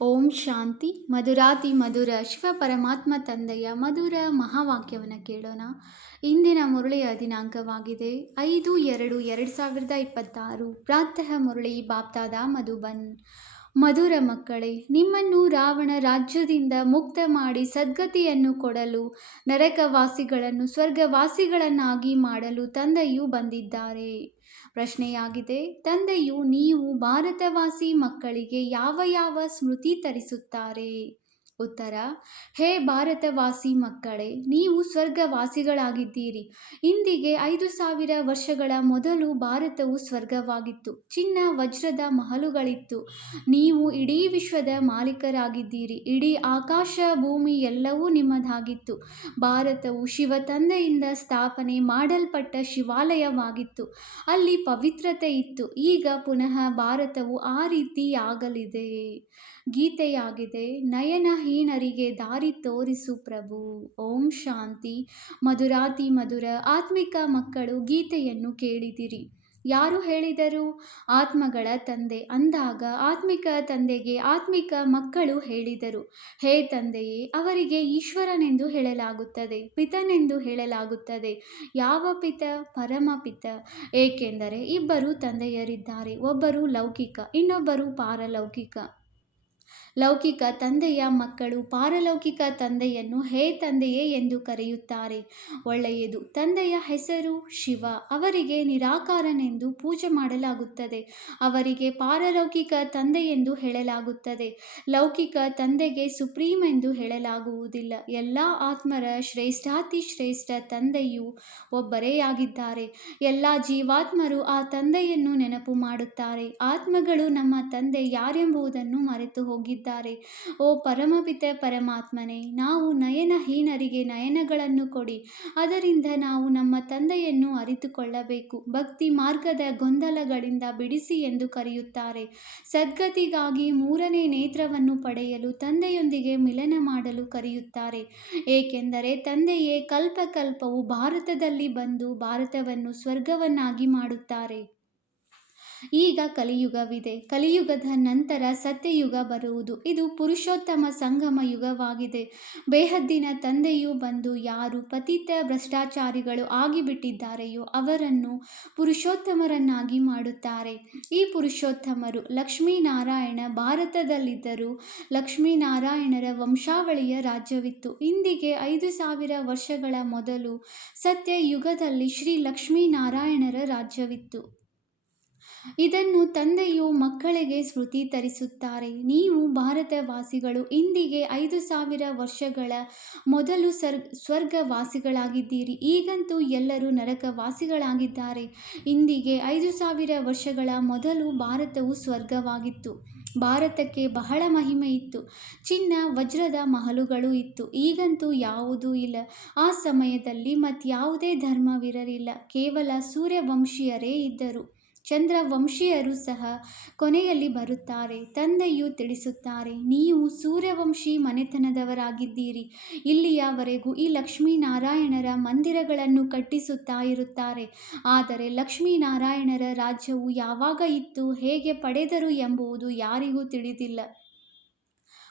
ಓಂ ಶಾಂತಿ. ಮಧುರಾತಿ ಮಧುರ, ಶಿವ ಪರಮಾತ್ಮ ತಂದೆಯ ಮಧುರ ಮಹಾವಾಕ್ಯವನ್ನು ಕೇಳೋಣ. ಇಂದಿನ ಮುರಳಿಯ ದಿನಾಂಕವಾಗಿದೆ. ಐದು ಎರಡು ಎರಡು ಸಾವಿರದ ಇಪ್ಪತ್ತಾರು. ಪ್ರಾತಃ ಮುರಳಿ ಬಾಪ್ತಾದ ಮಧುಬನ್. ಮಧುರ ಮಕ್ಕಳೇ, ನಿಮ್ಮನ್ನು ರಾವಣ ರಾಜ್ಯದಿಂದ ಮುಕ್ತ ಮಾಡಿ ಸದ್ಗತಿಯನ್ನು ಕೊಡಲು, ನರಕವಾಸಿಗಳನ್ನು ಸ್ವರ್ಗವಾಸಿಗಳನ್ನಾಗಿ ಮಾಡಲು ತಂದೆಯು ಬಂದಿದ್ದಾರೆ. ಪ್ರಶ್ನೆಯಾಗಿದೆ. ತಂದೆಯು ನೀವು ಭಾರತವಾಸಿ ಮಕ್ಕಳಿಗೆ ಯಾವ ಯಾವ ಸ್ಮೃತಿ ತರಿಸುತ್ತಾರೆ? ಉತ್ತರ, ಹೇ ಭಾರತವಾಸಿ ಮಕ್ಕಳೇ, ನೀವು ಸ್ವರ್ಗವಾಸಿಗಳಾಗಿದ್ದೀರಿ. ಇಂದಿಗೆ ಐದು ಸಾವಿರ ವರ್ಷಗಳ ಮೊದಲು ಭಾರತವು ಸ್ವರ್ಗವಾಗಿತ್ತು. ಚಿನ್ನ, ವಜ್ರದ ಮಹಲುಗಳಿತ್ತು. ನೀವು ಇಡೀ ವಿಶ್ವದ ಮಾಲೀಕರಾಗಿದ್ದೀರಿ. ಇಡೀ ಆಕಾಶ ಭೂಮಿ ಎಲ್ಲವೂ ನಿಮ್ಮದಾಗಿತ್ತು. ಭಾರತವು ಶಿವ ತಂದೆಯಿಂದ ಸ್ಥಾಪನೆ ಮಾಡಲ್ಪಟ್ಟ ಶಿವಾಲಯವಾಗಿತ್ತು. ಅಲ್ಲಿ ಪವಿತ್ರತೆ ಇತ್ತು. ಈಗ ಪುನಃ ಭಾರತವು ಆ ರೀತಿ ಆಗಲಿದೆ ಗೀತೆಯಾಗಿದೆ. ನಯನಹೀನರಿಗೆ ದಾರಿ ತೋರಿಸು ಪ್ರಭು. ಓಂ ಶಾಂತಿ. ಮಧುರಾತಿ ಮಧುರ ಆತ್ಮಿಕ ಮಕ್ಕಳು ಗೀತೆಯನ್ನು ಕೇಳಿದಿರಿ. ಯಾರು ಹೇಳಿದರು? ಆತ್ಮಗಳ ತಂದೆ. ಅಂದಾಗ ಆತ್ಮಿಕ ತಂದೆಗೆ ಆತ್ಮಿಕ ಮಕ್ಕಳು ಹೇಳಿದರು. ಹೇ ತಂದೆಯೇ, ಅವರಿಗೆ ಈಶ್ವರನೆಂದು ಹೇಳಲಾಗುತ್ತದೆ, ಪಿತನೆಂದು ಹೇಳಲಾಗುತ್ತದೆ. ಯಾವ ಪಿತ? ಪರಮಪಿತ ಏಕೆಂದರೆ ಇಬ್ಬರು ತಂದೆಯರಿದ್ದಾರೆ, ಒಬ್ಬರು ಲೌಕಿಕ, ಇನ್ನೊಬ್ಬರು ಪಾರಲೌಕಿಕ. ಲೌಕಿಕ ತಂದೆಯ ಮಕ್ಕಳು ಪಾರಲೌಕಿಕ ತಂದೆಯನ್ನು ಹೇ ತಂದೆಯೇ ಎಂದು ಕರೆಯುತ್ತಾರೆ. ಒಳ್ಳೆಯದು. ತಂದೆಯ ಹೆಸರು ಶಿವ. ಅವರಿಗೆ ನಿರಾಕಾರನೆಂದು ಪೂಜೆ ಮಾಡಲಾಗುತ್ತದೆ. ಅವರಿಗೆ ಪಾರಲೌಕಿಕ ತಂದೆ ಎಂದು ಹೇಳಲಾಗುತ್ತದೆ. ಲೌಕಿಕ ತಂದೆಗೆ ಸುಪ್ರೀಂ ಎಂದು ಹೇಳಲಾಗುವುದಿಲ್ಲ. ಎಲ್ಲ ಆತ್ಮರ ಶ್ರೇಷ್ಠಾತಿ ಶ್ರೇಷ್ಠ ತಂದೆಯು ಒಬ್ಬರೇ ಆಗಿದ್ದಾರೆ. ಎಲ್ಲ ಜೀವಾತ್ಮರು ಆ ತಂದೆಯನ್ನು ನೆನಪು ಮಾಡುತ್ತಾರೆ. ಆತ್ಮಗಳು ನಮ್ಮ ತಂದೆ ಯಾರೆಂಬುದನ್ನು ಮರೆತು ಹೋಗಿದ್ದಾರೆ ಓ ಪರಮಪಿತ ಪರಮಾತ್ಮನೇ, ನಾವು ನಯನಹೀನರಿಗೆ ನಯನಗಳನ್ನು ಕೊಡಿ. ಅದರಿಂದ ನಾವು ನಮ್ಮ ತಂದೆಯನ್ನು ಅರಿತುಕೊಳ್ಳಬೇಕು. ಭಕ್ತಿ ಮಾರ್ಗದ ಗೊಂದಲಗಳಿಂದ ಬಿಡಿಸಿ ಎಂದು ಕರೆಯುತ್ತಾರೆ. ಸದ್ಗತಿಗಾಗಿ ಮೂರನೇ ನೇತ್ರವನ್ನು ಪಡೆಯಲು ತಂದೆಯೊಂದಿಗೆ ಮಿಲನ ಮಾಡಲು ಕರೆಯುತ್ತಾರೆ. ಏಕೆಂದರೆ ತಂದೆಯೇ ಕಲ್ಪಕಲ್ಪವು ಭಾರತದಲ್ಲಿ ಬಂದು ಭಾರತವನ್ನು ಸ್ವರ್ಗವನ್ನಾಗಿ ಮಾಡುತ್ತಾರೆ. ಈಗ ಕಲಿಯುಗವಿದೆ. ಕಲಿಯುಗದ ನಂತರ ಸತ್ಯಯುಗ ಬರುವುದು. ಇದು ಪುರುಷೋತ್ತಮ ಸಂಗಮ ಯುಗವಾಗಿದೆ. ಬೇಹದ್ದಿನ ತಂದೆಯು ಬಂದು ಯಾರು ಪತಿತ ಭ್ರಷ್ಟಾಚಾರಿಗಳು ಆಗಿಬಿಟ್ಟಿದ್ದಾರೆಯೋ ಅವರನ್ನು ಪುರುಷೋತ್ತಮರನ್ನಾಗಿ ಮಾಡುತ್ತಾರೆ. ಈ ಪುರುಷೋತ್ತಮರು ಲಕ್ಷ್ಮೀನಾರಾಯಣ ಭಾರತದಲ್ಲಿದ್ದರು ಲಕ್ಷ್ಮೀನಾರಾಯಣರ ವಂಶಾವಳಿಯ ರಾಜ್ಯವಿತ್ತು. ಇಂದಿಗೆ ಐದು ಸಾವಿರ ವರ್ಷಗಳ ಮೊದಲು ಸತ್ಯಯುಗದಲ್ಲಿ ಶ್ರೀ ಲಕ್ಷ್ಮೀನಾರಾಯಣರ ರಾಜ್ಯವಿತ್ತು. ಇದನ್ನು ತಂದೆಯು ಮಕ್ಕಳಿಗೆ ಸ್ಮೃತಿ ತರಿಸುತ್ತಾರೆ. ನೀವು ಭಾರತವಾಸಿಗಳು, ಇಂದಿಗೆ ಐದು ಸಾವಿರ ವರ್ಷಗಳ ಮೊದಲು ಸರ್, ಸ್ವರ್ಗವಾಸಿಗಳಾಗಿದ್ದೀರಿ. ಈಗಂತೂ ಎಲ್ಲರೂ ನರಕವಾಸಿಗಳಾಗಿದ್ದಾರೆ. ಇಂದಿಗೆ ಐದು ಸಾವಿರ ವರ್ಷಗಳ ಮೊದಲು ಭಾರತವು ಸ್ವರ್ಗವಾಗಿತ್ತು. ಭಾರತಕ್ಕೆ ಬಹಳ ಮಹಿಮೆ ಇತ್ತು. ಚಿನ್ನ, ವಜ್ರದ ಮಹಲುಗಳು ಇತ್ತು. ಈಗಂತೂ ಯಾವುದೂ ಇಲ್ಲ. ಆ ಸಮಯದಲ್ಲಿ ಮತ್ಯಾವುದೇ ಧರ್ಮವಿರಲಿಲ್ಲ. ಕೇವಲ ಸೂರ್ಯವಂಶೀಯರೇ ಇದ್ದರು. ಚಂದ್ರವಂಶೀಯರು ಸಹ ಕೊನೆಯಲ್ಲಿ ಬರುತ್ತಾರೆ. ತಂದೆಯು ತಿಳಿಸುತ್ತಾರೆ, ನೀವು ಸೂರ್ಯವಂಶಿ ಮನೆತನದವರಾಗಿದ್ದೀರಿ. ಇಲ್ಲಿಯವರೆಗೂ ಈ ಲಕ್ಷ್ಮೀನಾರಾಯಣರ ಮಂದಿರಗಳನ್ನು ಕಟ್ಟಿಸುತ್ತಾ ಇರುತ್ತಾರೆ. ಆದರೆ ಲಕ್ಷ್ಮೀನಾರಾಯಣರ ರಾಜ್ಯವು ಯಾವಾಗ ಇತ್ತು, ಹೇಗೆ ಪಡೆದರು ಎಂಬುದು ಯಾರಿಗೂ ತಿಳಿದಿಲ್ಲ.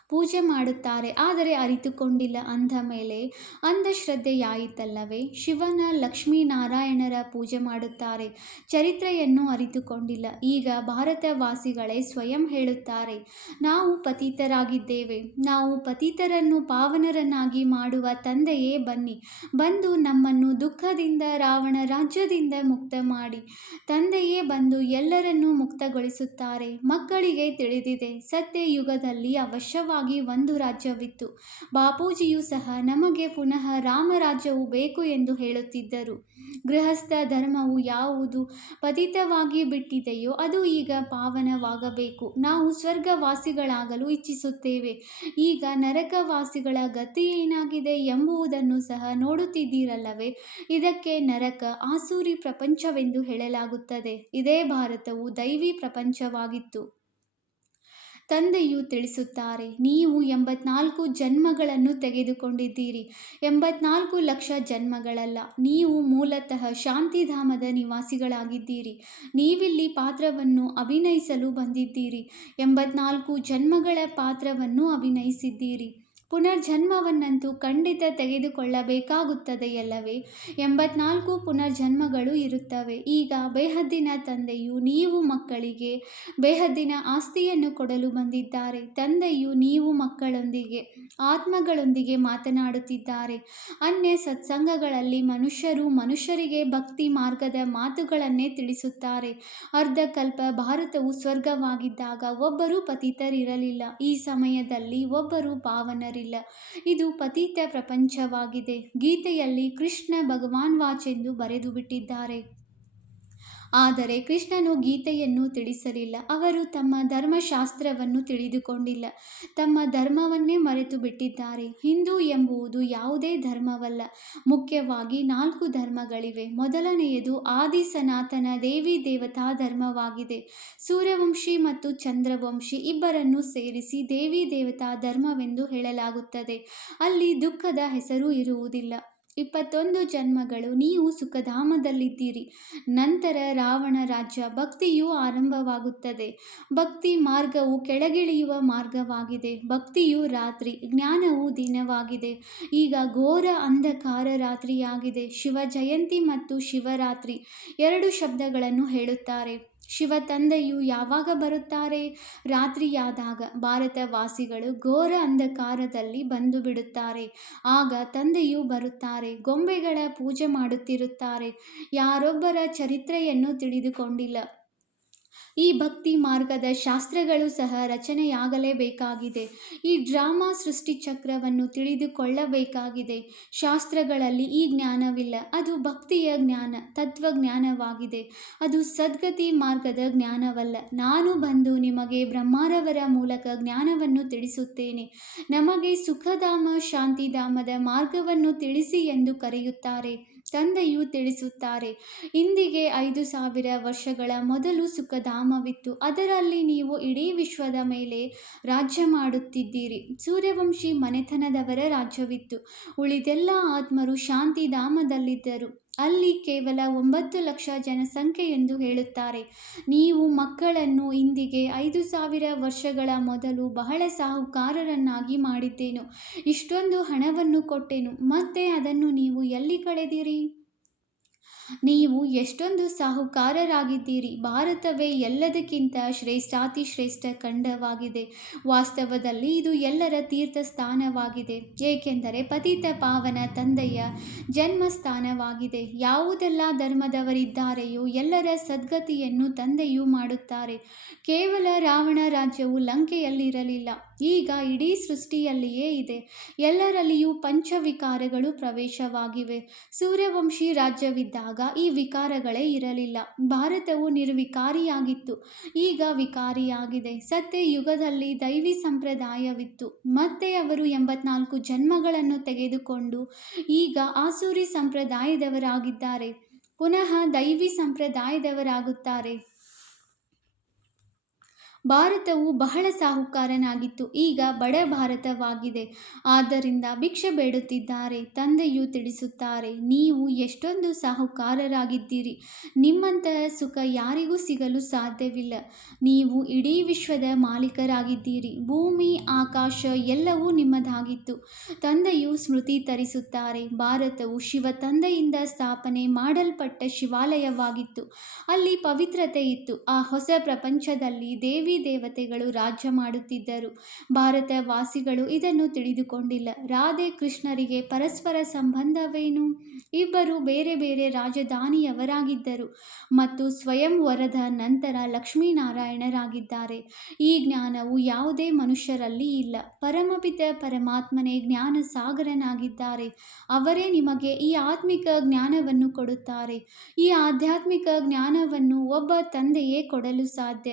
ಪೂಜೆ ಮಾಡುತ್ತಾರೆ. ಆದರೆ ಅರಿತುಕೊಂಡಿಲ್ಲ. ಅಂದ ಮೇಲೆ ಅಂಧಶ್ರದ್ಧೆಯಾಯಿತಲ್ಲವೇ? ಶಿವನ ಲಕ್ಷ್ಮೀನಾರಾಯಣರ ಪೂಜೆ ಮಾಡುತ್ತಾರೆ. ಚರಿತ್ರೆಯನ್ನು ಅರಿತುಕೊಂಡಿಲ್ಲ. ಈಗ ಭಾರತವಾಸಿಗಳೇ ಸ್ವಯಂ ಹೇಳುತ್ತಾರೆ, ನಾವು ಪತೀತರಾಗಿದ್ದೇವೆ. ನಾವು ಪತೀತರನ್ನು ಪಾವನರನ್ನಾಗಿ ಮಾಡುವ ತಂದೆಯೇ ಬನ್ನಿ. ಬಂದು ನಮ್ಮನ್ನು ದುಃಖದಿಂದ, ರಾವಣ ರಾಜ್ಯದಿಂದ ಮುಕ್ತ ಮಾಡಿ. ತಂದೆಯೇ ಬಂದು ಎಲ್ಲರನ್ನೂ ಮುಕ್ತಗೊಳಿಸುತ್ತಾರೆ. ಮಕ್ಕಳಿಗೆ ತಿಳಿದಿದೆ ಸತ್ಯ ಯುಗದಲ್ಲಿ ಅವಶ್ಯವಾಗಿ ಒಂದು ರಾಜ್ಯವಿತ್ತು. ಬಾಪೂಜಿಯು ಸಹ ನಮಗೆ ಪುನಃ ರಾಮರಾಜ್ಯವು ಬೇಕು ಎಂದು ಹೇಳುತ್ತಿದ್ದರು. ಗೃಹಸ್ಥ ಧರ್ಮವು ಯಾವುದು ಪತಿತವಾಗಿ ಬಿಟ್ಟಿದೆಯೋ ಅದು ಈಗ ಪಾವನವಾಗಬೇಕು. ನಾವು ಸ್ವರ್ಗವಾಸಿಗಳಾಗಲು ಇಚ್ಛಿಸುತ್ತೇವೆ. ಈಗ ನರಕವಾಸಿಗಳ ಗತಿ ಏನಾಗಿದೆ ಎಂಬುದನ್ನು ಸಹ ನೋಡುತ್ತಿದ್ದೀರಲ್ಲವೇ? ಇದಕ್ಕೆ ನರಕ, ಆಸೂರಿ ಪ್ರಪಂಚವೆಂದು ಹೇಳಲಾಗುತ್ತದೆ. ಇದೇ ಭಾರತವು ದೈವಿ ಪ್ರಪಂಚವಾಗಿತ್ತು. ತಂದೆಯು ತಿಳಿಸುತ್ತಾರೆ, ನೀವು ಎಂಬತ್ನಾಲ್ಕು ಜನ್ಮಗಳನ್ನು ತೆಗೆದುಕೊಂಡಿದ್ದೀರಿ. ಎಂಬತ್ನಾಲ್ಕು ಲಕ್ಷ ಜನ್ಮಗಳಲ್ಲ. ನೀವು ಮೂಲತಃ ಶಾಂತಿಧಾಮದ ನಿವಾಸಿಗಳಾಗಿದ್ದೀರಿ. ನೀವಿಲ್ಲಿ ಪಾತ್ರವನ್ನು ಅಭಿನಯಿಸಲು ಬಂದಿದ್ದೀರಿ. ಎಂಬತ್ನಾಲ್ಕು ಜನ್ಮಗಳ ಪಾತ್ರವನ್ನು ಅಭಿನಯಿಸಿದ್ದೀರಿ. ಪುನರ್ಜನ್ಮವನ್ನಂತೂ ಖಂಡಿತ ತೆಗೆದುಕೊಳ್ಳಬೇಕಾಗುತ್ತದೆಯಲ್ಲವೇ? ಎಂಬತ್ನಾಲ್ಕು ಪುನರ್ಜನ್ಮಗಳು ಇರುತ್ತವೆ. ಈಗ ಬೇಹದ್ದಿನ ತಂದೆಯು ನೀವು ಮಕ್ಕಳಿಗೆ ಬೇಹದ್ದಿನ ಆಸ್ತಿಯನ್ನು ಕೊಡಲು ಬಂದಿದ್ದಾರೆ. ತಂದೆಯು ನೀವು ಮಕ್ಕಳೊಂದಿಗೆ, ಆತ್ಮಗಳೊಂದಿಗೆ ಮಾತನಾಡುತ್ತಿದ್ದಾರೆ. ಅನ್ಯ ಸತ್ಸಂಗಗಳಲ್ಲಿ ಮನುಷ್ಯರು ಮನುಷ್ಯರಿಗೆ ಭಕ್ತಿ ಮಾರ್ಗದ ಮಾತುಗಳನ್ನೇ ತಿಳಿಸುತ್ತಾರೆ. ಅರ್ಧಕಲ್ಪ ಭಾರತವು ಸ್ವರ್ಗವಾಗಿದ್ದಾಗ ಒಬ್ಬರು ಪತಿತರಿರಲಿಲ್ಲ. ಈ ಸಮಯದಲ್ಲಿ ಒಬ್ಬರು ಪಾವನರಿಲ್ಲ ಇದು ಪತಿತ ಪ್ರಪಂಚವಾಗಿದೆ. ಗೀತೆಯಲ್ಲಿ ಕೃಷ್ಣ ಭಗವಾನ್ ವಾಚೆಂದು ಬರೆದು ಬಿಟ್ಟಿದ್ದಾರೆ. ಆದರೆ ಕೃಷ್ಣನು ಗೀತೆಯನ್ನು ತಿಳಿಸಲಿಲ್ಲ. ಅವರು ತಮ್ಮ ಧರ್ಮಶಾಸ್ತ್ರವನ್ನು ತಿಳಿದುಕೊಂಡಿಲ್ಲ. ತಮ್ಮ ಧರ್ಮವನ್ನೇ ಮರೆತು ಬಿಟ್ಟಿದ್ದಾರೆ. ಹಿಂದೂ ಎಂಬುವುದು ಯಾವುದೇ ಧರ್ಮವಲ್ಲ. ಮುಖ್ಯವಾಗಿ ನಾಲ್ಕು ಧರ್ಮಗಳಿವೆ. ಮೊದಲನೆಯದು ಆದಿ ಸನಾತನ ದೇವಿ ದೇವತಾ ಧರ್ಮವಾಗಿದೆ. ಸೂರ್ಯವಂಶಿ ಮತ್ತು ಚಂದ್ರವಂಶಿ ಇಬ್ಬರನ್ನು ಸೇರಿಸಿ ದೇವಿ ದೇವತಾ ಧರ್ಮವೆಂದು ಹೇಳಲಾಗುತ್ತದೆ. ಅಲ್ಲಿ ದುಃಖದ ಹೆಸರು ಇರುವುದಿಲ್ಲ. ಇಪ್ಪತ್ತೊಂದು ಜನ್ಮಗಳು ನೀವು ಸುಖಧಾಮದಲ್ಲಿದ್ದೀರಿ. ನಂತರ ರಾವಣ ರಾಜ್ಯ ಭಕ್ತಿಯು ಆರಂಭವಾಗುತ್ತದೆ. ಭಕ್ತಿ ಮಾರ್ಗವು ಕೆಳಗಿಳಿಯುವ ಮಾರ್ಗವಾಗಿದೆ. ಭಕ್ತಿಯು ರಾತ್ರಿ, ಜ್ಞಾನವು ದಿನವಾಗಿದೆ. ಈಗ ಘೋರ ಅಂಧಕಾರ ರಾತ್ರಿಯಾಗಿದೆ. ಶಿವ ಜಯಂತಿ ಮತ್ತು ಶಿವರಾತ್ರಿ ಎರಡು ಶಬ್ದಗಳನ್ನು ಹೇಳುತ್ತಾರೆ. ಶಿವ ತಂದೆಯು ಯಾವಾಗ ಬರುತ್ತಾರೆ? ರಾತ್ರಿಯಾದಾಗ ಭಾರತವಾಸಿಗಳು ಘೋರ ಅಂಧಕಾರದಲ್ಲಿ ಬಂದು ಬಿಡುತ್ತಾರೆ. ಆಗ ತಂದೆಯು ಬರುತ್ತಾರೆ, ಗೊಂಬೆಗಳ ಪೂಜೆ ಮಾಡುತ್ತಿರುತ್ತಾರೆ. ಯಾರೊಬ್ಬರ ಚರಿತ್ರೆಯನ್ನು ತಿಳಿದುಕೊಂಡಿಲ್ಲ. ಈ ಭಕ್ತಿ ಮಾರ್ಗದ ಶಾಸ್ತ್ರಗಳು ಸಹ ರಚನೆಯಾಗಲೇಬೇಕಾಗಿದೆ. ಈ ಡ್ರಾಮಾ ಸೃಷ್ಟಿ ಚಕ್ರವನ್ನು ತಿಳಿದುಕೊಳ್ಳಬೇಕಾಗಿದೆ. ಶಾಸ್ತ್ರಗಳಲ್ಲಿ ಈ ಜ್ಞಾನವಿಲ್ಲ. ಅದು ಭಕ್ತಿಯ ಜ್ಞಾನ, ತತ್ವಜ್ಞಾನವಾಗಿದೆ. ಅದು ಸದ್ಗತಿ ಮಾರ್ಗದ ಜ್ಞಾನವಲ್ಲ. ನಾನು ಬಂದು ನಿಮಗೆ ಬ್ರಹ್ಮಾರವರ ಮೂಲಕ ಜ್ಞಾನವನ್ನು ತಿಳಿಸುತ್ತೇನೆ. ನಮಗೆ ಸುಖಧಾಮ, ಶಾಂತಿಧಾಮದ ಮಾರ್ಗವನ್ನು ತಿಳಿಸಿ ಎಂದು ಕರೆಯುತ್ತಾರೆ. ತಂದೆಯು ತಿಳಿಸುತ್ತಾರೆ. ಇಂದಿಗೆ ಐದು ಸಾವಿರ ವರ್ಷಗಳ ಮೊದಲು ಸುಖಧಾಮವಿತ್ತು. ಅದರಲ್ಲಿ ನೀವು ಇಡೀ ವಿಶ್ವದ ಮೇಲೆ ರಾಜ್ಯ ಮಾಡುತ್ತಿದ್ದೀರಿ. ಸೂರ್ಯವಂಶಿ ಮನೆತನದವರ ರಾಜ್ಯವಿತ್ತು. ಉಳಿದೆಲ್ಲ ಆತ್ಮರು ಶಾಂತಿಧಾಮದಲ್ಲಿದ್ದರು ಅಲ್ಲಿ ಕೇವಲ ಒಂಬತ್ತು ಲಕ್ಷ ಜನಸಂಖ್ಯೆ ಎಂದು ಹೇಳುತ್ತಾರೆ. ನೀವು ಮಕ್ಕಳನ್ನು ಇಂದಿಗೆ ಐದು ಸಾವಿರ ವರ್ಷಗಳ ಮೊದಲು ಬಹಳ ಸಾಹುಕಾರರನ್ನಾಗಿ ಮಾಡಿದ್ದೇನು. ಇಷ್ಟೊಂದು ಹಣವನ್ನು ಕೊಟ್ಟೆನು. ಮತ್ತೆ ಅದನ್ನು ನೀವು ಎಲ್ಲಿ ಕಳೆದಿರಿ? ನೀವು ಎಷ್ಟೊಂದು ಸಾಹುಕಾರರಾಗಿದ್ದೀರಿ. ಭಾರತವೇ ಎಲ್ಲದಕ್ಕಿಂತ ಶ್ರೇಷ್ಠಾತಿ ಶ್ರೇಷ್ಠ ಖಂಡವಾಗಿದೆ. ವಾಸ್ತವದಲ್ಲಿ ಇದು ಎಲ್ಲರ ತೀರ್ಥ ಸ್ಥಾನವಾಗಿದೆ ಏಕೆಂದರೆ ಪತಿತ ಪಾವನ ತಂದೆಯ ಜನ್ಮಸ್ಥಾನವಾಗಿದೆ. ಯಾವುದೆಲ್ಲ ಧರ್ಮದವರಿದ್ದಾರೆಯೋ ಎಲ್ಲರ ಸದ್ಗತಿಯನ್ನು ತಂದೆಯು ಮಾಡುತ್ತಾರೆ. ಕೇವಲ ರಾವಣ ರಾಜ್ಯವು ಲಂಕೆಯಲ್ಲಿರಲಿಲ್ಲ. ಈಗ ಇಡೀ ಸೃಷ್ಟಿಯಲ್ಲಿಯೇ ಇದೆ. ಎಲ್ಲರಲ್ಲಿಯೂ ಪಂಚವಿಕಾರಗಳು ಪ್ರವೇಶವಾಗಿವೆ. ಸೂರ್ಯವಂಶಿ ರಾಜ್ಯವಿದ್ದಾಗ ಈ ವಿಕಾರಗಳೇ ಇರಲಿಲ್ಲ. ಭಾರತವು ನಿರ್ವಿಕಾರಿಯಾಗಿತ್ತು. ಈಗ ವಿಕಾರಿಯಾಗಿದೆ. ಸತ್ಯ ಯುಗದಲ್ಲಿ ದೈವಿ ಸಂಪ್ರದಾಯವಿತ್ತು. ಮತ್ತೆ ಅವರು ಎಂಬತ್ನಾಲ್ಕು ಜನ್ಮಗಳನ್ನು ತೆಗೆದುಕೊಂಡು ಈಗ ಆಸೂರಿ ಸಂಪ್ರದಾಯದವರಾಗಿದ್ದಾರೆ. ಪುನಃ ದೈವಿ ಸಂಪ್ರದಾಯದವರಾಗುತ್ತಾರೆ. ಭಾರತವು ಬಹಳ ಸಾಹುಕಾರನಾಗಿತ್ತು, ಈಗ ಬಡ ಭಾರತವಾಗಿದೆ. ಆದ್ದರಿಂದ ಭಿಕ್ಷೆ ಬೇಡುತ್ತಿದ್ದಾರೆ, ತಂದೆಯು ತಿಳಿಸುತ್ತಾರೆ, ನೀವು ಎಷ್ಟೊಂದು ಸಾಹುಕಾರರಾಗಿದ್ದೀರಿ, ನಿಮ್ಮಂತಹ ಸುಖ ಯಾರಿಗೂ ಸಿಗಲು ಸಾಧ್ಯವಿಲ್ಲ. ನೀವು ಇಡೀ ವಿಶ್ವದ ಮಾಲೀಕರಾಗಿದ್ದೀರಿ, ಭೂಮಿ, ಆಕಾಶ ಎಲ್ಲವೂ ನಿಮ್ಮದಾಗಿತ್ತು. ತಂದೆಯು ಸ್ಮೃತಿ ತರಿಸುತ್ತಾರೆ, ಭಾರತವು ಶಿವ ತಂದೆಯಿಂದ ಸ್ಥಾಪನೆ ಮಾಡಲ್ಪಟ್ಟ ಶಿವಾಲಯವಾಗಿತ್ತು. ಅಲ್ಲಿ ಪವಿತ್ರತೆ ಇತ್ತು, ಆ ಹೊಸ ಪ್ರಪಂಚದಲ್ಲಿ ದೇವಿ ದೇವತೆಗಳು ರಾಜ್ಯ ಮಾಡುತ್ತಿದ್ದರು. ಭಾರತ ವಾಸಿಗಳು ಇದನ್ನು ತಿಳಿದುಕೊಂಡಿಲ್ಲ. ರಾಧೆ ಕೃಷ್ಣರಿಗೆ ಪರಸ್ಪರ ಸಂಬಂಧವೇನು? ಇಬ್ಬರು ಬೇರೆ ಬೇರೆ ರಾಜಧಾನಿಯವರಾಗಿದ್ದರು ಮತ್ತು ಸ್ವಯಂವರದ ನಂತರ ಲಕ್ಷ್ಮೀನಾರಾಯಣರಾಗಿದ್ದಾರೆ. ಈ ಜ್ಞಾನವು ಯಾವುದೇ ಮನುಷ್ಯರಲ್ಲಿ ಇಲ್ಲ. ಪರಮಪಿತ ಪರಮಾತ್ಮನೇ ಜ್ಞಾನ ಸಾಗರನಾಗಿದ್ದಾರೆ ಅವರೇ ನಿಮಗೆ ಈ ಆತ್ಮಿಕ ಜ್ಞಾನವನ್ನು ಕೊಡುತ್ತಾರೆ. ಈ ಆಧ್ಯಾತ್ಮಿಕ ಜ್ಞಾನವನ್ನು ಒಬ್ಬ ತಂದೆಯೇ ಕೊಡಲು ಸಾಧ್ಯ.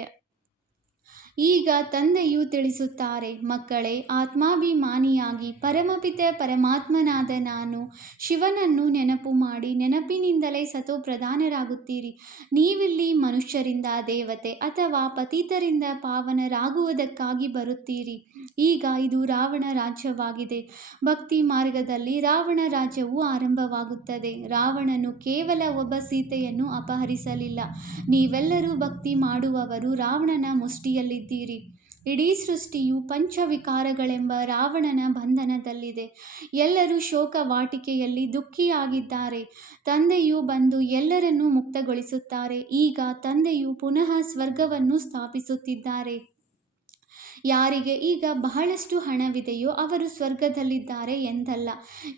ಈಗ ತಂದೆಯು ತಿಳಿಸುತ್ತಾರೆ, ಮಕ್ಕಳೇ, ಆತ್ಮಾಭಿಮಾನಿಯಾಗಿ ಪರಮಪಿತ ಪರಮಾತ್ಮನಾದ ನಾನು ಶಿವನನ್ನು ನೆನಪು ಮಾಡಿ ನೆನಪಿನಿಂದಲೇ ಸತೋ ಪ್ರಧಾನರಾಗುತ್ತೀರಿ ನೀವಿಲ್ಲಿ ಮನುಷ್ಯರಿಂದ ದೇವತೆ ಅಥವಾ ಪತಿತರಿಂದ ಪಾವನರಾಗುವುದಕ್ಕಾಗಿ ಬರುತ್ತೀರಿ. ಈಗ ಇದು ರಾವಣ ರಾಜ್ಯವಾಗಿದೆ. ಭಕ್ತಿ ಮಾರ್ಗದಲ್ಲಿ ರಾವಣ ರಾಜ್ಯವು ಆರಂಭವಾಗುತ್ತದೆ. ರಾವಣನು ಕೇವಲ ಒಬ್ಬ ಸೀತೆಯನ್ನು ಅಪಹರಿಸಲಿಲ್ಲ. ನೀವೆಲ್ಲರೂ ಭಕ್ತಿ ಮಾಡುವವರು ರಾವಣನ ಮುಷ್ಟಿಯಲ್ಲಿದ್ದೀರಿ ಇಡೀ ಸೃಷ್ಟಿಯು ಪಂಚವಿಕಾರಗಳೆಂಬ ರಾವಣನ ಬಂಧನದಲ್ಲಿದೆ. ಎಲ್ಲರೂ ಶೋಕ ವಾಟಿಕೆಯಲ್ಲಿ ದುಃಖಿಯಾಗಿದ್ದಾರೆ. ತಂದೆಯು ಬಂದು ಎಲ್ಲರನ್ನೂ ಮುಕ್ತಗೊಳಿಸುತ್ತಾರೆ. ಈಗ ತಂದೆಯು ಪುನಃ ಸ್ವರ್ಗವನ್ನು ಸ್ಥಾಪಿಸುತ್ತಿದ್ದಾರೆ. ಯಾರಿಗೆ ಈಗ ಬಹಳಷ್ಟು ಹಣವಿದೆಯೋ ಅವರು ಸ್ವರ್ಗದಲ್ಲಿದ್ದಾರೆ ಎಂದಲ್ಲ.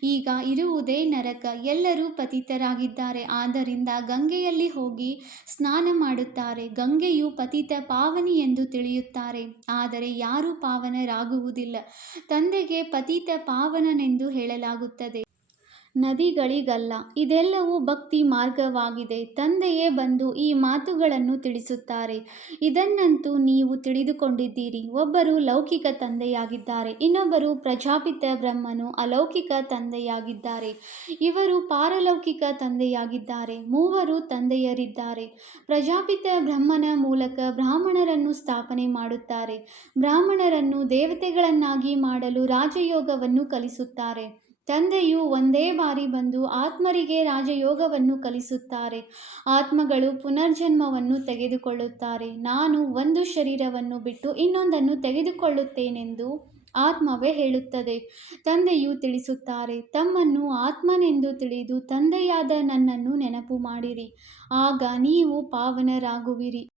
ಈಗ ಇರುವುದೇ ನರಕ, ಎಲ್ಲರೂ ಪತಿತರಾಗಿದ್ದಾರೆ. ಆದ್ದರಿಂದ ಗಂಗೆಯಲ್ಲಿ ಹೋಗಿ ಸ್ನಾನ ಮಾಡುತ್ತಾರೆ. ಗಂಗೆಯು ಪತಿತ ಪಾವನಿ ಎಂದು ತಿಳಿಯುತ್ತಾರೆ. ಆದರೆ ಯಾರೂ ಪಾವನರಾಗುವುದಿಲ್ಲ. ತಂದೆಗೆ ಪತಿತ ಪಾವನನೆಂದು ಹೇಳಲಾಗುತ್ತದೆ. ನದಿಗಳಿಗಲ್ಲ. ಇದೆಲ್ಲವೂ ಭಕ್ತಿ ಮಾರ್ಗವಾಗಿದೆ. ತಂದೆಯೇ ಬಂದು ಈ ಮಾತುಗಳನ್ನು ತಿಳಿಸುತ್ತಾರೆ. ಇದನ್ನಂತೂ ನೀವು ತಿಳಿದುಕೊಂಡಿದ್ದೀರಿ. ಒಬ್ಬರು ಲೌಕಿಕ ತಂದೆಯಾಗಿದ್ದಾರೆ. ಇನ್ನೊಬ್ಬರು ಪ್ರಜಾಪಿತ ಬ್ರಹ್ಮನು ಅಲೌಕಿಕ ತಂದೆಯಾಗಿದ್ದಾರೆ. ಇವರು ಪಾರಲೌಕಿಕ ತಂದೆಯಾಗಿದ್ದಾರೆ. ಮೂವರು ತಂದೆಯರಿದ್ದಾರೆ. ಪ್ರಜಾಪಿತ ಬ್ರಹ್ಮನ ಮೂಲಕ ಬ್ರಾಹ್ಮಣರನ್ನು ಸ್ಥಾಪನೆ ಮಾಡುತ್ತಾರೆ. ಬ್ರಾಹ್ಮಣರನ್ನು ದೇವತೆಗಳನ್ನಾಗಿ ಮಾಡಲು ರಾಜಯೋಗವನ್ನು ಕಲಿಸುತ್ತಾರೆ. ತಂದೆಯು ಒಂದೇ ಬಾರಿ ಬಂದು ಆತ್ಮರಿಗೆ ರಾಜಯೋಗವನ್ನು ಕಲಿಸುತ್ತಾರೆ. ಆತ್ಮಗಳು ಪುನರ್ಜನ್ಮವನ್ನು ತೆಗೆದುಕೊಳ್ಳುತ್ತಾರೆ. ನಾನು ಒಂದು ಶರೀರವನ್ನು ಬಿಟ್ಟು ಇನ್ನೊಂದನ್ನು ತೆಗೆದುಕೊಳ್ಳುತ್ತೇನೆಂದು ಆತ್ಮವೇ ಹೇಳುತ್ತದೆ. ತಂದೆಯು ತಿಳಿಸುತ್ತಾರೆ, ತಮ್ಮನ್ನು ಆತ್ಮನೆಂದು ತಿಳಿದು ತಂದೆಯಾದ ನನ್ನನ್ನು ನೆನಪು ಮಾಡಿರಿ. ಆಗ ನೀವು ಪಾವನರಾಗುವಿರಿ.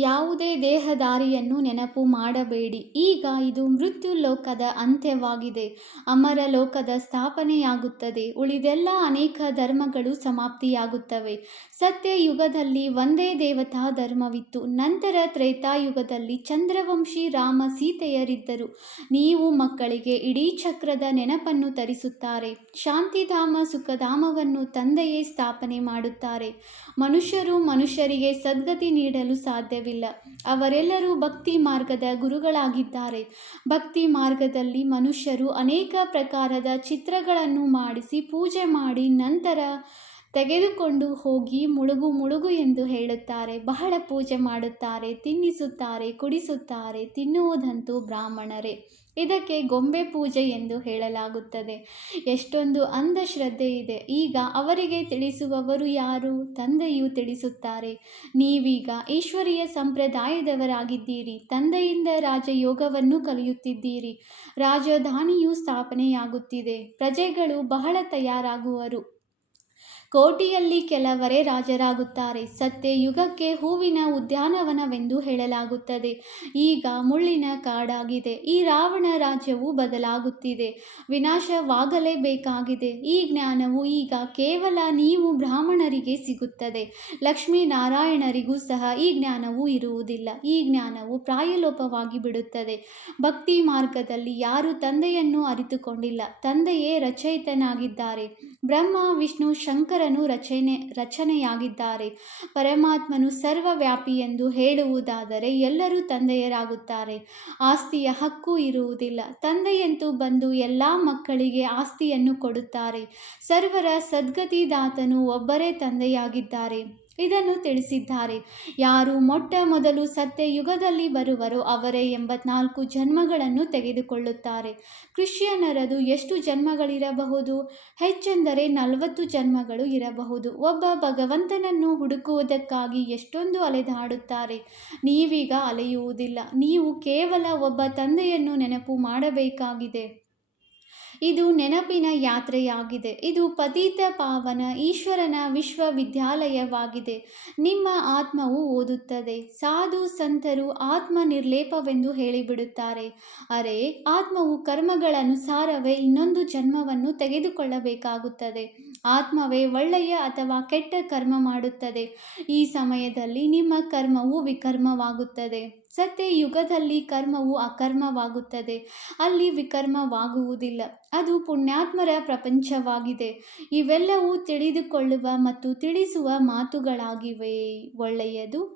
ಯಾವುದೇ ದೇಹದಾರಿಯನ್ನು ನೆನಪು ಮಾಡಬೇಡಿ. ಈಗ ಇದು ಮೃತ್ಯು ಲೋಕದ ಅಂತ್ಯವಾಗಿದೆ. ಅಮರ ಲೋಕದ ಸ್ಥಾಪನೆಯಾಗುತ್ತದೆ. ಉಳಿದೆಲ್ಲ ಅನೇಕ ಧರ್ಮಗಳು ಸಮಾಪ್ತಿಯಾಗುತ್ತವೆ. ಸತ್ಯ ಯುಗದಲ್ಲಿ ಒಂದೇ ದೇವತಾ ಧರ್ಮವಿತ್ತು. ನಂತರ ತ್ರೇತಾಯುಗದಲ್ಲಿ ಚಂದ್ರವಂಶಿ ರಾಮ ಸೀತೆಯರಿದ್ದರು. ನೀವು ಮಕ್ಕಳಿಗೆ ಇಡೀ ಚಕ್ರದ ನೆನಪನ್ನು ತರಿಸುತ್ತಾರೆ. ಶಾಂತಿಧಾಮ ಸುಖಧಾಮವನ್ನು ತಂದೆಯೇ ಸ್ಥಾಪನೆ ಮಾಡುತ್ತಾರೆ. ಮನುಷ್ಯರು ಮನುಷ್ಯರಿಗೆ ಸದ್ಗತಿ ನೀಡಲು ಸಾಧ್ಯವಿಲ್ಲ ಅವರೆಲ್ಲರೂ ಭಕ್ತಿ ಮಾರ್ಗದ ಗುರುಗಳಾಗಿದ್ದಾರೆ. ಭಕ್ತಿ ಮಾರ್ಗದಲ್ಲಿ ಮನುಷ್ಯರು ಅನೇಕ ಪ್ರಕಾರದ ಚಿತ್ರಗಳನ್ನು ಮಾಡಿಸಿ ಪೂಜೆ ಮಾಡಿ ನಂತರ ತೆಗೆದುಕೊಂಡು ಹೋಗಿ ಮುಳುಗು ಮುಳುಗು ಎಂದು ಹೇಳುತ್ತಾರೆ. ಬಹಳ ಪೂಜೆ ಮಾಡುತ್ತಾರೆ, ತಿನ್ನಿಸುತ್ತಾರೆ, ಕುಡಿಸುತ್ತಾರೆ, ತಿನ್ನುವುದಂತೂ ಬ್ರಾಹ್ಮಣರೇ. ಇದಕ್ಕೆ ಗೊಂಬೆ ಪೂಜೆ ಎಂದು ಹೇಳಲಾಗುತ್ತದೆ. ಎಷ್ಟೊಂದು ಅಂಧಶ್ರದ್ಧೆ ಇದೆ. ಈಗ ಅವರಿಗೆ ತಿಳಿಸುವವರು ಯಾರು? ತಂದೆಯು ತಿಳಿಸುತ್ತಾರೆ. ನೀವೀಗ ಈಶ್ವರೀಯ ಸಂಪ್ರದಾಯದವರಾಗಿದ್ದೀರಿ. ತಂದೆಯಿಂದ ರಾಜಯೋಗವನ್ನು ಕಲಿಯುತ್ತಿದ್ದೀರಿ. ರಾಜಧಾನಿಯು ಸ್ಥಾಪನೆಯಾಗುತ್ತಿದೆ. ಪ್ರಜೆಗಳು ಬಹಳ ತಯಾರಾಗುವರು. ಕೋಟಿಯಲ್ಲಿ ಕೆಲವರೇ ರಾಜರಾಗುತ್ತಾರೆ. ಸತ್ಯ ಯುಗಕ್ಕೆ ಹೂವಿನ ಉದ್ಯಾನವನವೆಂದು ಹೇಳಲಾಗುತ್ತದೆ. ಈಗ ಮುಳ್ಳಿನ ಕಾಡಾಗಿದೆ. ಈ ರಾವಣ ರಾಜ್ಯವು ಬದಲಾಗುತ್ತಿದೆ. ವಿನಾಶವಾಗಲೇಬೇಕಾಗಿದೆ. ಈ ಜ್ಞಾನವು ಈಗ ಕೇವಲ ನೀವು ಬ್ರಾಹ್ಮಣರಿಗೆ ಸಿಗುತ್ತದೆ. ಲಕ್ಷ್ಮೀನಾರಾಯಣರಿಗೂ ಸಹ ಈ ಜ್ಞಾನವು ಇರುವುದಿಲ್ಲ. ಈ ಜ್ಞಾನವು ಪ್ರಾಯಲೋಪವಾಗಿ ಬಿಡುತ್ತದೆ. ಭಕ್ತಿ ಮಾರ್ಗದಲ್ಲಿ ಯಾರು ತಂದೆಯನ್ನು ಅರಿತುಕೊಂಡಿಲ್ಲ. ತಂದೆಯೇ ರಚಯಿತನಾಗಿದ್ದಾರೆ. ಬ್ರಹ್ಮ, ವಿಷ್ಣು, ಶಂಕರನು ರಚನೆ, ರಚನೆಯಾಗಿದ್ದಾರೆ. ಪರಮಾತ್ಮನು ಸರ್ವವ್ಯಾಪಿ ಎಂದು ಹೇಳುವುದಾದರೆ ಎಲ್ಲರೂ ತಂದೆಯರಾಗುತ್ತಾರೆ. ಆಸ್ತಿಯ ಹಕ್ಕು ಇರುವುದಿಲ್ಲ. ತಂದೆಯಂತೂ ಬಂದು ಎಲ್ಲ ಮಕ್ಕಳಿಗೆ ಆಸ್ತಿಯನ್ನು ಕೊಡುತ್ತಾರೆ. ಸರ್ವರ ಸದ್ಗತಿದಾತನು ಒಬ್ಬರೇ ತಂದೆಯಾಗಿದ್ದಾರೆ. ಇದನ್ನು ತಿಳಿಸಿದ್ದಾರೆ. ಯಾರು ಮೊಟ್ಟ ಮೊದಲು ಸತ್ಯ ಯುಗದಲ್ಲಿ ಬರುವರೋ ಅವರೇ ಎಂಬತ್ನಾಲ್ಕು ಜನ್ಮಗಳನ್ನು ತೆಗೆದುಕೊಳ್ಳುತ್ತಾರೆ. ಕ್ರಿಶ್ಚಿಯನರದು ಎಷ್ಟು ಜನ್ಮಗಳಿರಬಹುದು? ಹೆಚ್ಚೆಂದರೆ ನಲವತ್ತು ಜನ್ಮಗಳು ಇರಬಹುದು. ಒಬ್ಬ ಭಗವಂತನನ್ನು ಹುಡುಕುವುದಕ್ಕಾಗಿ ಎಷ್ಟೊಂದು ಅಲೆದಾಡುತ್ತಾರೆ. ನೀವೀಗ ಅಲೆಯುವುದಿಲ್ಲ. ನೀವು ಕೇವಲ ಒಬ್ಬ ತಂದೆಯನ್ನು ನೆನಪು ಮಾಡಬೇಕಾಗಿದೆ. ಇದು ನೆನಪಿನ ಯಾತ್ರೆಯಾಗಿದೆ. ಇದು ಪತಿತ ಪಾವನ ಈಶ್ವರನ ವಿಶ್ವವಿದ್ಯಾಲಯವಾಗಿದೆ. ನಿಮ್ಮ ಆತ್ಮವು ಓದುತ್ತದೆ. ಸಾಧು ಸಂತರು ಆತ್ಮ ನಿರ್ಲೇಪವೆಂದು ಹೇಳಿಬಿಡುತ್ತಾರೆ. ಅರೆ, ಆತ್ಮವು ಕರ್ಮಗಳನುಸಾರವೇ ಇನ್ನೊಂದು ಜನ್ಮವನ್ನು ತೆಗೆದುಕೊಳ್ಳಬೇಕಾಗುತ್ತದೆ. ಆತ್ಮವೇ ಒಳ್ಳೆಯ ಅಥವಾ ಕೆಟ್ಟ ಕರ್ಮ ಮಾಡುತ್ತದೆ. ಈ ಸಮಯದಲ್ಲಿ ನಿಮ್ಮ ಕರ್ಮವು ವಿಕರ್ಮವಾಗುತ್ತದೆ. ಸತ್ಯ ಯುಗದಲ್ಲಿ ಕರ್ಮವು ಅಕರ್ಮವಾಗುತ್ತದೆ. ಅಲ್ಲಿ ವಿಕರ್ಮವಾಗುವುದಿಲ್ಲ. ಅದು ಪುಣ್ಯಾತ್ಮರ ಪ್ರಪಂಚವಾಗಿದೆ. ಇವೆಲ್ಲವೂ ತಿಳಿದುಕೊಳ್ಳುವ ಮತ್ತು ತಿಳಿಸುವ ಮಾತುಗಳಾಗಿವೆ. ಒಳ್ಳೆಯದು.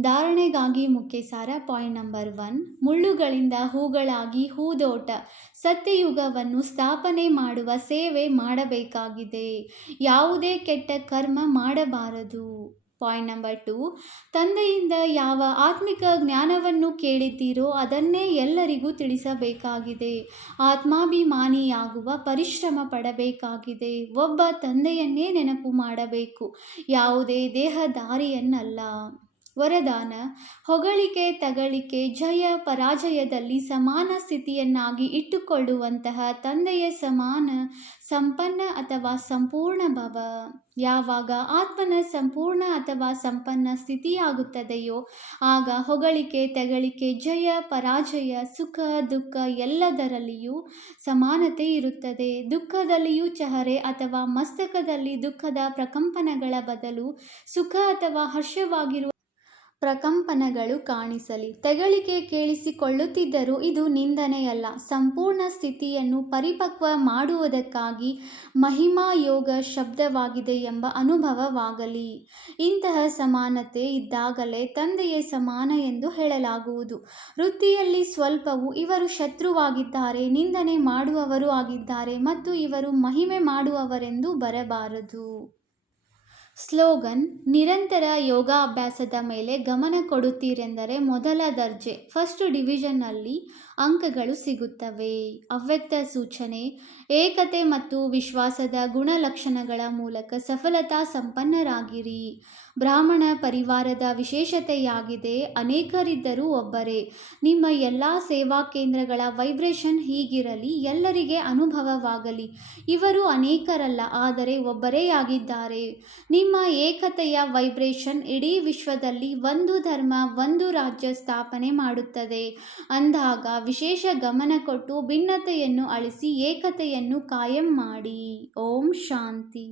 ಧಾರಣೆಗಾಗಿ ಮುಖ್ಯ ಸಾರ ಪಾಯಿಂಟ್ ನಂಬರ್ ಒನ್. ಮುಳ್ಳುಗಳಿಂದ ಹೂಗಳಾಗಿ ಹೂದೋಟ. ಸತ್ಯಯುಗವನ್ನು ಸ್ಥಾಪನೆ ಮಾಡುವ ಸೇವೆ ಮಾಡಬೇಕಾಗಿದೆ. ಯಾವುದೇ ಕೆಟ್ಟ ಕರ್ಮ ಮಾಡಬಾರದು. Point number two. ತಂದೆಯಿಂದ ಯಾವ ಆತ್ಮಿಕ ಜ್ಞಾನವನ್ನು ಕೇಳಿದ್ದೀರೋ ಅದನ್ನೇ ಎಲ್ಲರಿಗೂ ತಿಳಿಸಬೇಕಾಗಿದೆ. ಆತ್ಮಾಭಿಮಾನಿಯಾಗುವ ಪರಿಶ್ರಮ ಪಡಬೇಕಾಗಿದೆ. ಒಬ್ಬ ತಂದೆಯನ್ನೇ ನೆನಪು ಮಾಡಬೇಕು. ಯಾವುದೇ ದೇಹದಾರಿಯನ್ನಲ್ಲ. ವರದಾನ, ಹೊಗಳಿಕೆ, ತಗಳಿಕೆ, ಜಯ, ಪರಾಜಯದಲ್ಲಿ ಸಮಾನ ಸ್ಥಿತಿಯನ್ನಾಗಿ ಇಟ್ಟುಕೊಳ್ಳುವಂತಹ ತಂದೆಯ ಸಮಾನ, ಸಂಪನ್ನ ಅಥವಾ ಸಂಪೂರ್ಣ ಭವ. ಯಾವಾಗ ಆತ್ಮನ ಸಂಪೂರ್ಣ ಅಥವಾ ಸಂಪನ್ನ ಸ್ಥಿತಿಯಾಗುತ್ತದೆಯೋ, ಆಗ ಹೊಗಳಿಕೆ, ತಗಳಿಕೆ, ಜಯ, ಪರಾಜಯ, ಸುಖ, ದುಃಖ ಎಲ್ಲದರಲ್ಲಿಯೂ ಸಮಾನತೆ ಇರುತ್ತದೆ. ದುಃಖದಲ್ಲಿಯೂ ಚಹರೆ ಅಥವಾ ಮಸ್ತಕದಲ್ಲಿ ದುಃಖದ ಪ್ರಕಂಪನಗಳ ಬದಲು ಸುಖ ಅಥವಾ ಹರ್ಷವಾಗಿರುವ ಪ್ರಕಂಪನಗಳು ಕಾಣಿಸಲಿ. ತೆಗಳಿಕೆ ಕೇಳಿಸಿಕೊಳ್ಳುತ್ತಿದ್ದರೂ ಇದು ನಿಂದನೆಯಲ್ಲ. ಸಂಪೂರ್ಣ ಸ್ಥಿತಿಯನ್ನು ಪರಿಪಕ್ವ ಮಾಡುವುದಕ್ಕಾಗಿ ಮಹಿಮಾ ಯೋಗ ಶಬ್ದವಾಗಿದೆ ಎಂಬ ಅನುಭವವಾಗಲಿ. ಇಂತಹ ಸಮಾನತೆ ಇದ್ದಾಗಲೇ ತಂದೆಯೇ ಸಮಾನ ಎಂದು ಹೇಳಲಾಗುವುದು. ವೃತ್ತಿಯಲ್ಲಿ ಸ್ವಲ್ಪವು ಇವರು ಶತ್ರುವಾಗಿದ್ದಾರೆ, ನಿಂದನೆ ಮಾಡುವವರು ಆಗಿದ್ದಾರೆ ಮತ್ತು ಇವರು ಮಹಿಮೆ ಮಾಡುವವರೆಂದು ಬರಬಾರದು. ಸ್ಲೋಗನ್ ನಿರಂತರ ಯೋಗಾಭ್ಯಾಸದ ಮೇಲೆ ಗಮನ ಕೊಡುತ್ತೀರೆಂದರೆ ಮೊದಲ ದರ್ಜೆ. ಫಸ್ಟ್ ಡಿವಿಷನ್ನಲ್ಲಿ ಅಂಕಗಳು ಸಿಗುತ್ತವೆ. ಅವ್ಯಕ್ತ ಸೂಚನೆ, ಏಕತೆ ಮತ್ತು ವಿಶ್ವಾಸದ ಗುಣಲಕ್ಷಣಗಳ ಮೂಲಕ ಸಫಲತಾ ಸಂಪನ್ನರಾಗಿರಿ. ಬ್ರಾಹ್ಮಣ ಪರಿವಾರದ ವಿಶೇಷತೆಯಾಗಿದೆ, ಅನೇಕರಿದ್ದರೂ ಒಬ್ಬರೇ. ನಿಮ್ಮ ಎಲ್ಲ ಸೇವಾ ಕೇಂದ್ರಗಳ ವೈಬ್ರೇಷನ್ ಹೀಗಿರಲಿ, ಎಲ್ಲರಿಗೆ ಅನುಭವವಾಗಲಿ. ಇವರು ಅನೇಕರಲ್ಲ, ಆದರೆ ಒಬ್ಬರೇ ಆಗಿದ್ದಾರೆ. ನಿಮ್ಮ ಏಕತೆಯ ವೈಬ್ರೇಷನ್ ಇಡೀ ವಿಶ್ವದಲ್ಲಿ ಒಂದು ಧರ್ಮ, ಒಂದು ರಾಜ್ಯ ಸ್ಥಾಪನೆ ಮಾಡುತ್ತದೆ. ಅಂದಾಗ ವಿಶೇಷ ಗಮನ ಕೊಟ್ಟು ಭಿನ್ನತೆಯನ್ನು ಅಳಿಸಿ ಏಕತೆಯನ್ನು ಕಾಯಂ ಮಾಡಿ. ಓಂ ಶಾಂತಿ.